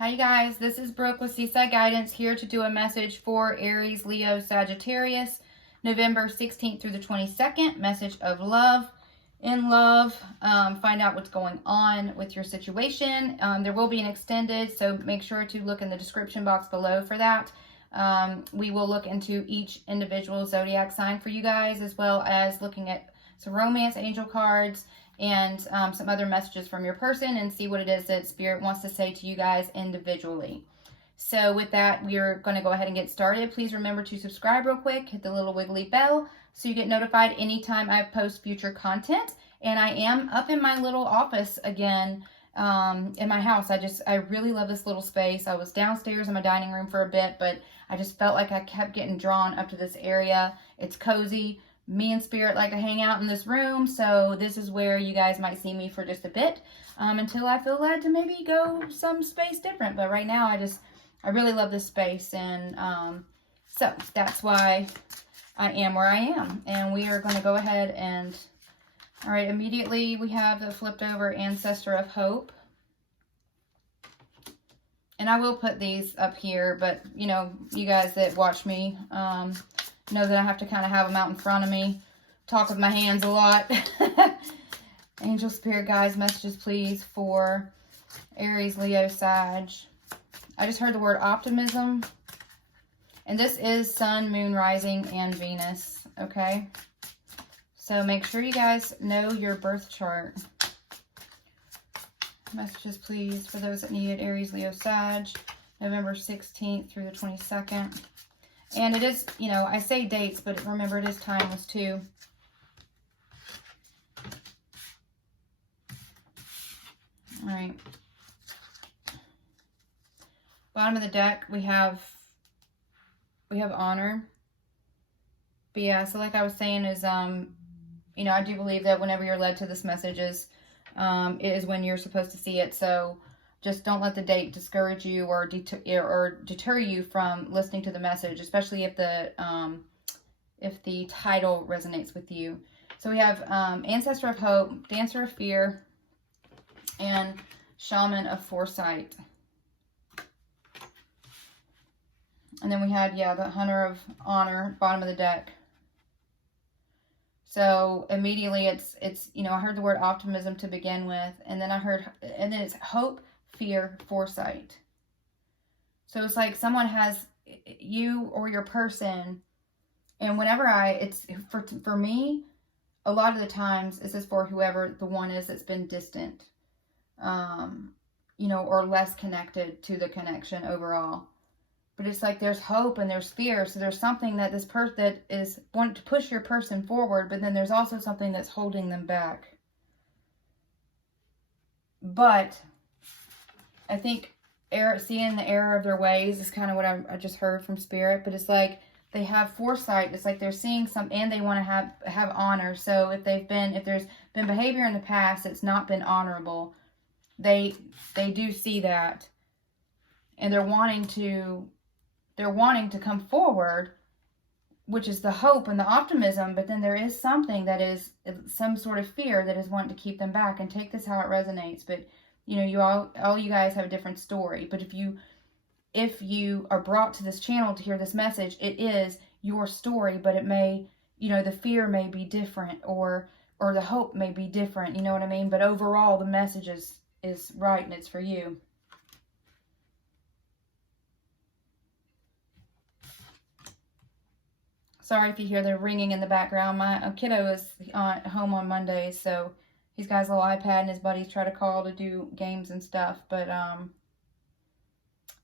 Hi, you guys. This is Brooke with Seaside Guidance here to do a message for Aries, Leo, Sagittarius, November 16th through the 22nd. Message of love. In love, find out what's going on with your situation. There will be an extended, so make sure to look in the description box below for that. We will look into each individual zodiac sign for you guys, as well as looking at some romance angel cards and some other messages from your person, and see what it is that Spirit wants to say to you guys individually. So with that, we're going to go ahead and get started. Please remember to subscribe real quick, hit the little wiggly bell so you get notified anytime I post future content. And I am up in my little office again in my house. I really love this little space. I was downstairs in my dining room for a bit, but I just felt like I kept getting drawn up to this area. It's cozy. Me and Spirit like to hang out in this room, so this is where you guys might see me for just a bit until I feel led to maybe go some space different. But right now, I really love this space, and so that's why I am where I am. And we are going to go ahead and, all right, immediately we have the flipped over Ancestor of Hope. And I will put these up here, but you know, you guys that watch me know that I have to kind of have them out in front of me. Talk with my hands a lot. Angel, Spirit, guides, messages, please, for Aries, Leo, Sag. I just heard the word optimism. And this is Sun, Moon, Rising, and Venus. Okay? So make sure you guys know your birth chart. Messages, please, for those that need it. Aries, Leo, Sag. November 16th through the 22nd. And it is, you know, I say dates, but remember it is timeless too. All right. Bottom of the deck, we have honor. But yeah, so like I was saying is, you know, I do believe that whenever you're led to this message it is when you're supposed to see it. So just don't let the date discourage you or deter you from listening to the message, especially if the title resonates with you. So we have Ancestor of Hope, Dancer of Fear, and Shaman of Foresight. And then we had, yeah, the Hunter of Honor, bottom of the deck. So immediately it's you know, I heard the word optimism to begin with, and then it's hope, fear, foresight. So it's like someone has you or your person, and whenever it's for me, a lot of the times this is for whoever the one is that's been distant, you know, or less connected to the connection overall. But it's like there's hope and there's fear. So there's something that this person that is wanting to push your person forward, but then there's also something that's holding them back. But I think seeing the error of their ways is kind of what I just heard from Spirit. But it's like they have foresight. It's like they're seeing and they want to have honor. So if there's been behavior in the past that's not been honorable, they do see that, and they're wanting to come forward, which is the hope and the optimism. But then there is something that is some sort of fear that is wanting to keep them back. And take this how it resonates. But you know, all you guys have a different story. But if you are brought to this channel to hear this message, it is your story. But it may, you know, the fear may be different, or the hope may be different. You know what I mean? But overall, the message is right, and it's for you. Sorry if you hear the ringing in the background. My kiddo is home on Mondays, so he's got his little iPad and his buddies try to call to do games and stuff. But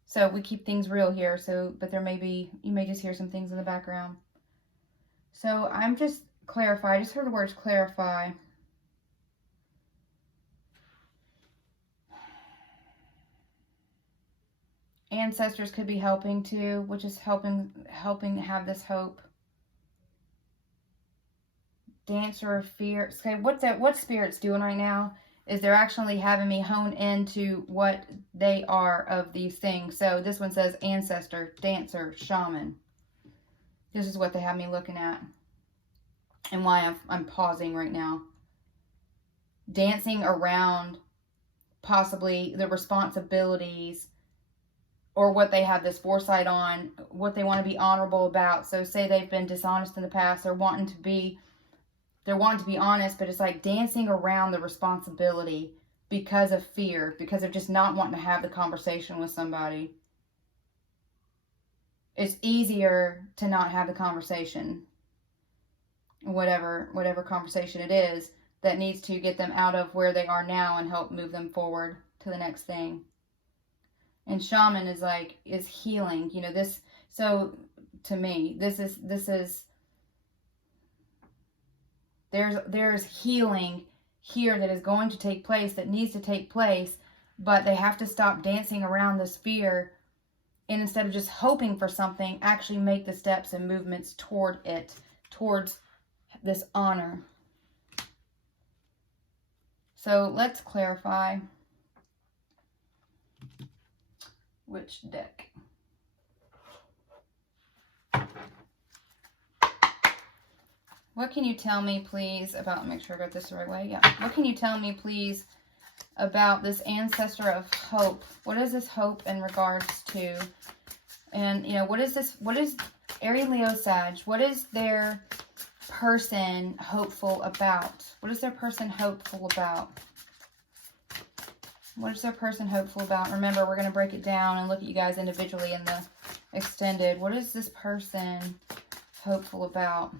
so we keep things real here. So, but you may just hear some things in the background. So I'm just clarify. I just heard the words clarify. Ancestors could be helping too, which is helping have this hope. Dancer of Fear. Okay, what Spirit's doing right now is they're actually having me hone into what they are of these things. So this one says Ancestor, Dancer, Shaman. This is what they have me looking at, and why I'm pausing right now. Dancing around possibly the responsibilities or what they have this foresight on, what they want to be honorable about. So say they've been dishonest in the past, they're wanting to be honest, but it's like dancing around the responsibility because of fear, because of just not wanting to have the conversation with somebody. It's easier to not have the conversation, whatever conversation it is that needs to get them out of where they are now and help move them forward to the next thing. And shaman is healing, you know, this. So to me, there's healing here that is going to take place, that needs to take place, but they have to stop dancing around this fear, and instead of just hoping for something, actually make the steps and movements toward it, towards this honor. So let's clarify which deck. What can you tell me, please, about, make sure I got this the right way. Yeah. What can you tell me, please, about this ancestor of hope? What is this hope in regards to? And, you know, what is Aries, Leo, Sag? What is their person hopeful about? What is their person hopeful about? What is their person hopeful about? Remember, we're going to break it down and look at you guys individually in the extended. What is this person hopeful about?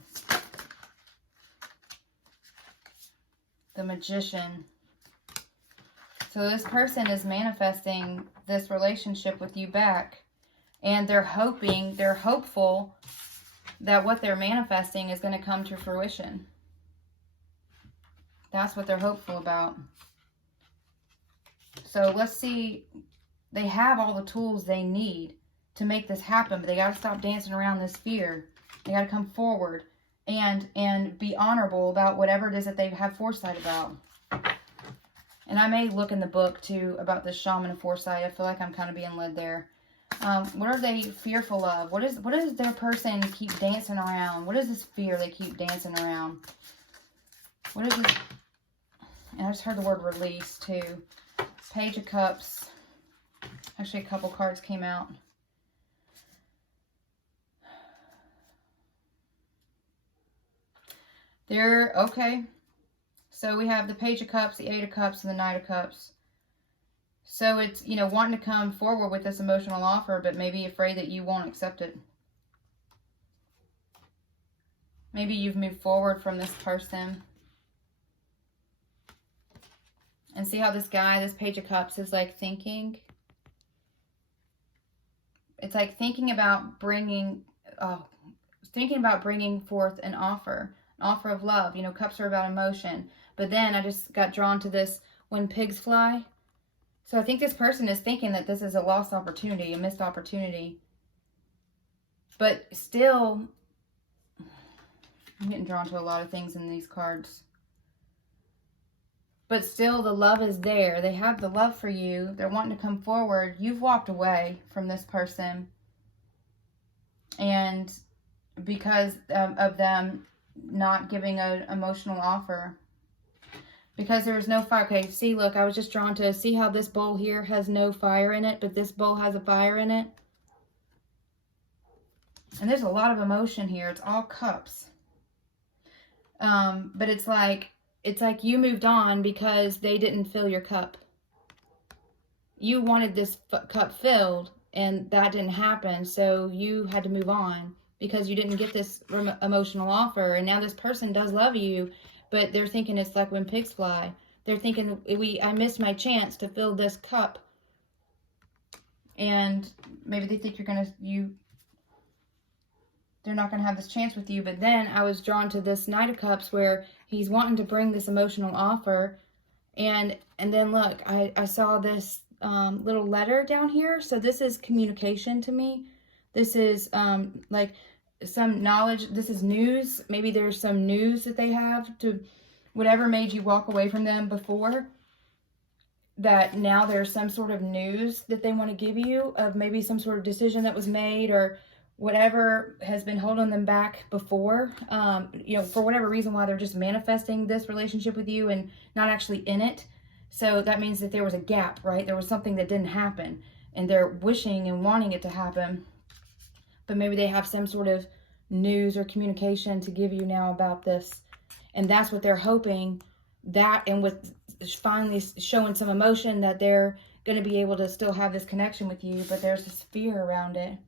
The Magician. So this person is manifesting this relationship with you back. And they're hopeful that what they're manifesting is going to come to fruition. That's what they're hopeful about. So let's see. They have all the tools they need to make this happen, but they got to stop dancing around this fear. They got to come forward and be honorable about whatever it is that they have foresight about. And I may look in the book too about this shaman of foresight. I feel like I'm kind of being led there. What are they fearful of? What is their person keep dancing around? What is this fear they keep dancing around? What is this? And I just heard the word release too. Page of Cups. Actually, a couple cards came out. Okay. So we have the Page of Cups, the Eight of Cups, and the Knight of Cups. So it's, you know, wanting to come forward with this emotional offer, but maybe afraid that you won't accept it. Maybe you've moved forward from this person. And see how this guy, this Page of Cups, is like thinking. It's like thinking about bringing forth an offer of love. You know, cups are about emotion. But then I just got drawn to this, when pigs fly. So I think this person is thinking that this is a lost opportunity, a missed opportunity. But still, I'm getting drawn to a lot of things in these cards. But still, the love is there. They have the love for you. They're wanting to come forward. You've walked away from this person. And because of them not giving an emotional offer. Because there's no fire. Okay, see, look, I was just drawn to see how this bowl here has no fire in it, but this bowl has a fire in it. And there's a lot of emotion here. It's all cups. But it's like you moved on because they didn't fill your cup. You wanted this cup filled, and that didn't happen, so you had to move on because you didn't get this emotional offer. And now this person does love you, but they're thinking it's like when pigs fly. They're thinking, I missed my chance to fill this cup. And maybe they think they're not going to have this chance with you. But then I was drawn to this Knight of Cups where he's wanting to bring this emotional offer. And then look, I saw this little letter down here. So this is communication to me. This is like some knowledge. This is news. Maybe there's some news that they have to whatever made you walk away from them before. That now there's some sort of news that they want to give you of maybe some sort of decision that was made or whatever has been holding them back before, you know, for whatever reason why they're just manifesting this relationship with you and not actually in it. So that means that there was a gap, right? There was something that didn't happen. and they're wishing and wanting it to happen. But maybe they have some sort of news or communication to give you now about this. And that's what they're hoping, that, and with finally showing some emotion, that they're going to be able to still have this connection with you. But there's this fear around it.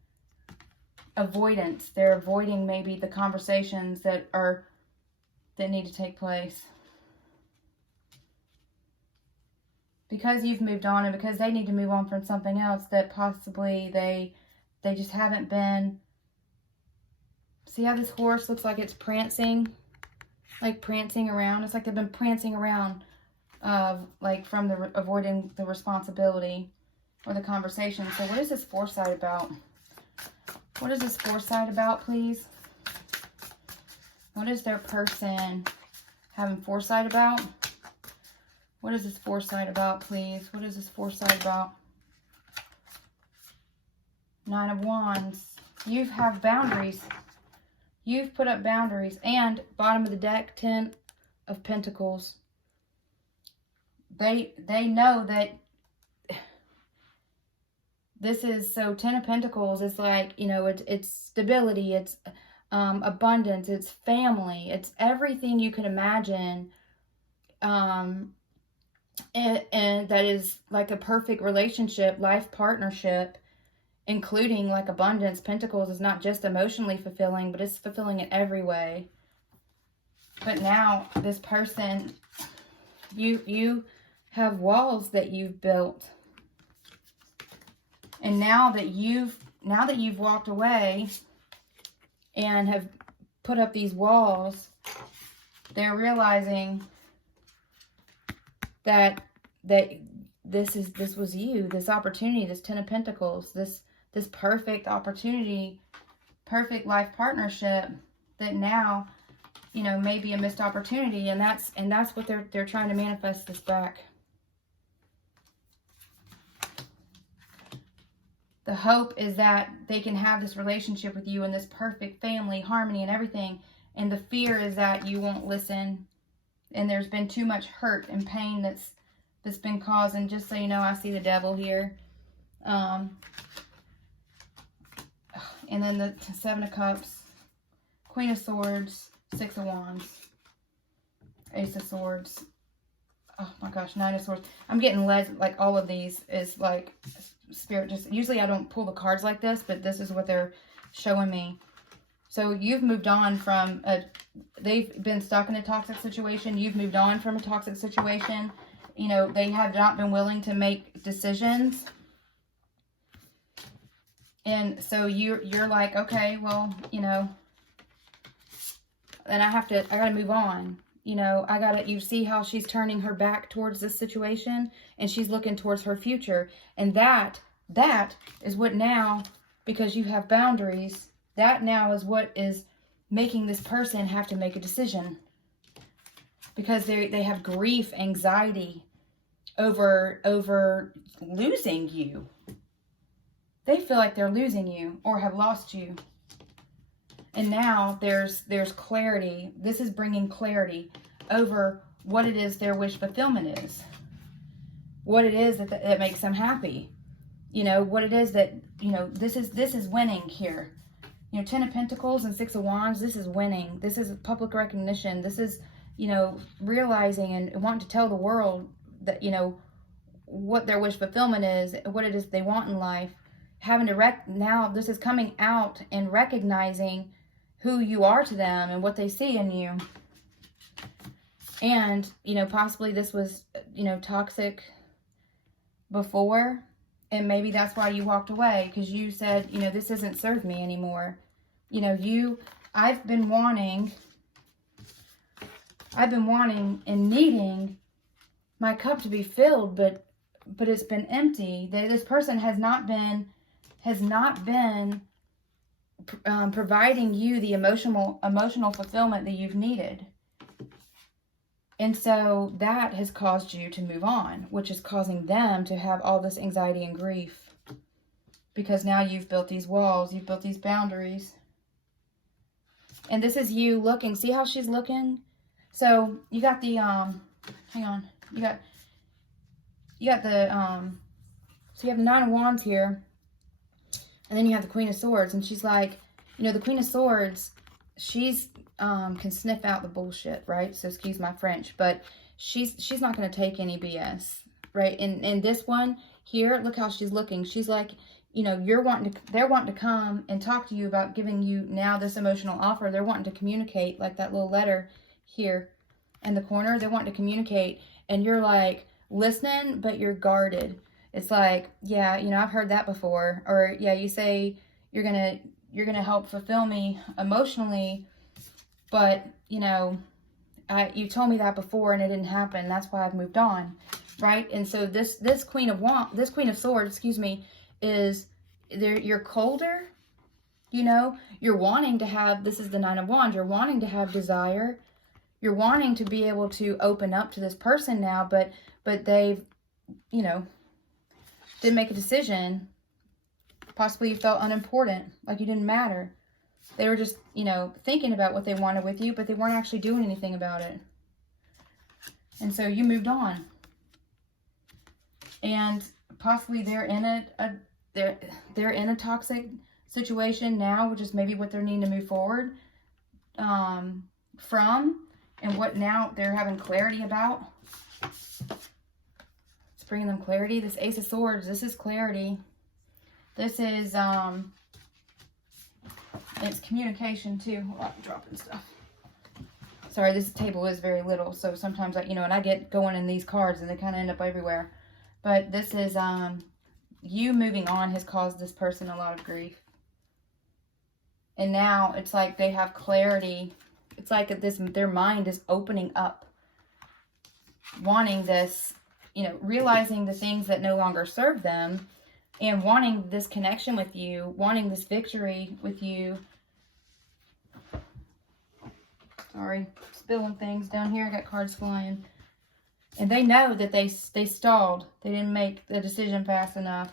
Avoidance. They're avoiding maybe the conversations that need to take place. Because you've moved on, and because they need to move on from something else that possibly they just haven't been. See how this horse looks like it's prancing? Like prancing around. It's like they've been prancing around, like from avoiding the responsibility or the conversation. So what is this foresight about? What is this foresight about, please? What is their person having foresight about? What is this foresight about, please? What is this foresight about? 9 of Wands. You have boundaries. You've put up boundaries. And bottom of the deck, 10 of Pentacles. They know that this is, so 10 of Pentacles is like, you know, it's stability, it's abundance, it's family, it's everything you can imagine. And that is like a perfect relationship, life partnership, including like abundance. Pentacles is not just emotionally fulfilling, but it's fulfilling in every way. But now this person, you have walls that you've built. And now that you've walked away and have put up these walls, they're realizing that this was you, this opportunity, this 10 of Pentacles, this perfect opportunity, perfect life partnership, that now, you know, may be a missed opportunity, and that's what they're trying to manifest this back. The hope is that they can have this relationship with you and this perfect family, harmony and everything. And the fear is that you won't listen. And there's been too much hurt and pain that's been caused. And just so you know, I see the devil here. And then the 7 of Cups, Queen of Swords, 6 of Wands, Ace of Swords. Oh my gosh, 9 of Swords. I'm getting led, like all of these is like Spirit just, usually I don't pull the cards like this, but this is what they're showing me. So you've moved on from they've been stuck in a toxic situation. You've moved on from a toxic situation. You know, they have not been willing to make decisions. And so you're like, okay, well, you know, and I gotta move on. You know, you see how she's turning her back towards this situation, and she's looking towards her future. And that is what now, because you have boundaries, that now is what is making this person have to make a decision. Because they have grief, anxiety over losing you. They feel like they're losing you or have lost you. And now there's clarity. This is bringing clarity over what it is their wish fulfillment is. What it is that makes them happy. You know, what it is that, you know, this is winning here. You know, 10 of Pentacles and 6 of Wands, this is winning. This is public recognition. This is, you know, realizing and wanting to tell the world that, you know, what their wish fulfillment is, what it is they want in life. Having to now this is coming out and recognizing who you are to them and what they see in you. And, you know, possibly this was, you know, toxic before, and maybe that's why you walked away, because you said, you know, this doesn't serve me anymore. You know, I've been wanting and needing my cup to be filled, but it's been empty. This person has not been providing you the emotional fulfillment that you've needed. And so that has caused you to move on, which is causing them to have all this anxiety and grief. Because now you've built these walls, you've built these boundaries. And this is you looking. See how she's looking? So you got the, hang on. You got the So you have the Nine of Wands here, and then you have the Queen of Swords, and she's like, you know, the Queen of Swords, she's can sniff out the bullshit, right? So excuse my French, but she's not going to take any BS, right? And this one here, look how she's looking. She's like, you know, they're wanting to come and talk to you about giving you now this emotional offer. They're wanting to communicate, like that little letter here in the corner. They want to communicate, and you're like listening, but you're guarded. It's like, yeah, you know, I've heard that before. Or yeah, you say you're gonna help fulfill me emotionally, but you know, you told me that before and it didn't happen. That's why I've moved on, right? And so this Queen of Swords, excuse me, is there. You're colder, you know. You're wanting to have. This is the Nine of Wands. You're wanting to have desire. You're wanting to be able to open up to this person now, but they've, you know, didn't make a decision. Possibly you felt unimportant, like you didn't matter. They were just, you know, thinking about what they wanted with you, but they weren't actually doing anything about it. And so you moved on. And possibly they're in they're in a toxic situation now, which is maybe what they're needing to move forward from, and what now they're having clarity about. It's bringing them clarity. This Ace of Swords, this is clarity. This is, it's communication too. Hold on, I'm dropping stuff. Sorry, this table is very little, so sometimes and I get going in these cards and they kind of end up everywhere. But this is, you moving on has caused this person a lot of grief. And now it's like they have clarity. It's like their mind is opening up, wanting this, you know, realizing the things that no longer serve them, and wanting this connection with you, wanting this victory with you. Sorry, spilling things down here. I got cards flying. And they know that they stalled. They didn't make the decision fast enough.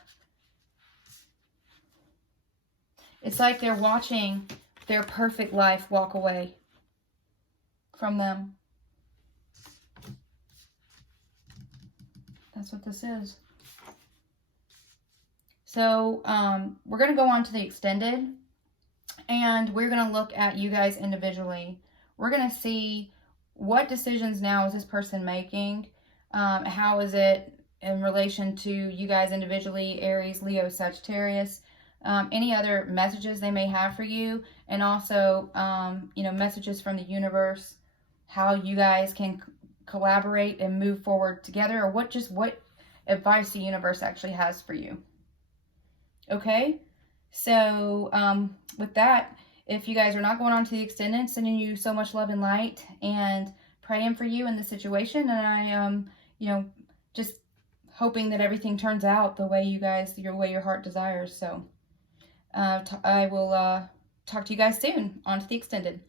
It's like they're watching their perfect life walk away from them. That's what this is. So we're going to go on to the extended, and we're going to look at you guys individually. We're going to see what decisions now is this person making. How is it in relation to you guys individually, Aries, Leo, Sagittarius, any other messages they may have for you, and also, you know, messages from the universe, how you guys can collaborate and move forward together, or what advice the universe actually has for you. Okay, so with that, if you guys are not going on to the extended, sending you so much love and light and praying for you in the situation, and I you know, just hoping that everything turns out the way your heart desires. So I will talk to you guys soon on to the extended.